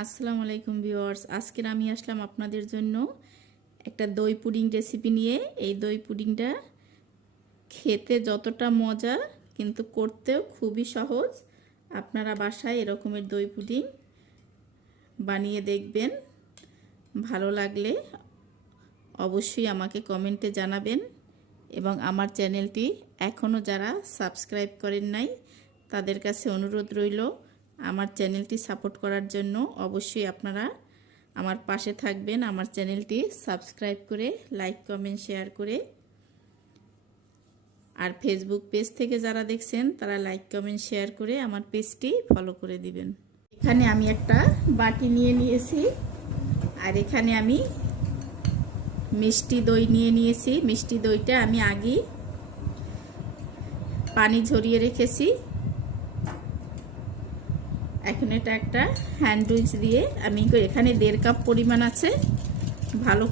আসসালামু আলাইকুম ভিউয়ার্স, আজকের আমি আসলাম আপনাদের জন্য একটা দই পুডিং রেসিপি নিয়ে। এই দই পুডিংটা খেতে যতটা মজা কিন্তু করতেও খুবই সহজ। আপনারা বাসায় এরকমের দই পুডিং বানিয়ে দেখবেন। ভালো লাগলে অবশ্যই আমাকে কমেন্টে জানাবেন এবং আমার চ্যানেলটি এখনও যারা সাবস্ক্রাইব করেন নাই তাদের কাছে অনুরোধ রইল আমার চ্যানেলটি সাপোর্ট করার জন্য। অবশ্যই আপনারা আমার পাশে থাকবেন, আমার চ্যানেলটি সাবস্ক্রাইব করে লাইক কমেন্ট শেয়ার করে। আর ফেসবুক পেজ থেকে যারা দেখছেন তারা লাইক কমেন্ট শেয়ার করে আমার পেজটি ফলো করে দিবেন। এখানে আমি একটা বাটি নিয়ে নিয়েছি আর এখানে আমি মিষ্টি দই নিয়ে নিয়েছি। মিষ্টি দইটা আমি আগেই পানি ঝরিয়ে রেখেছি। এখন এটা একটা হ্যান্ড উইচ দিয়ে আমি এখানে 1.5 কাপ পরিমাণ আছে, ভালো